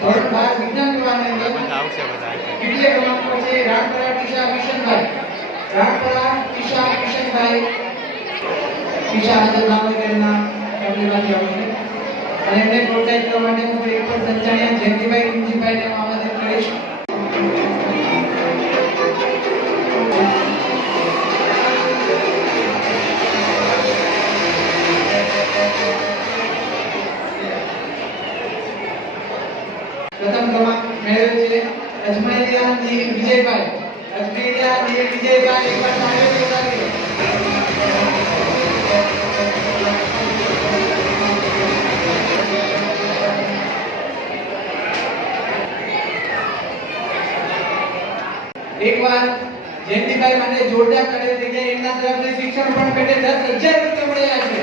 ધોરણ 12 વિજ્ઞાન વિભાગની અંદર આવશે બધા દ્વિતીય ક્રમાંક પર છે રાણપરા ટીશા કિશનભાઈ. રાણપરા ટીશા કિશનભાઈ. ટીશા હાજર ભાવનગરના ફેમિલીમાંથી આવે છે અને એમને પ્રોત્સાહિત કરવા માટે હું એક પણ સંચાણિયા જયંતિભાઈ કિંજીભાઈને હું આમંત્રિત કરીશ. પ્રથમ ક્રમાંક મેળવે છે અજમેરિયા ની વિજયભાઈ. અજમેરિયા ની વિજયભાઈ એક વાર તાળીઓ બજાવીએ. એકવાર જયંતિભાઈ માટે જોરદાર તાળીઓ થઈ જાય. એમના તરફથી શિક્ષણ પણ પેટે 10,000 રૂપિયા મળ્યા છે.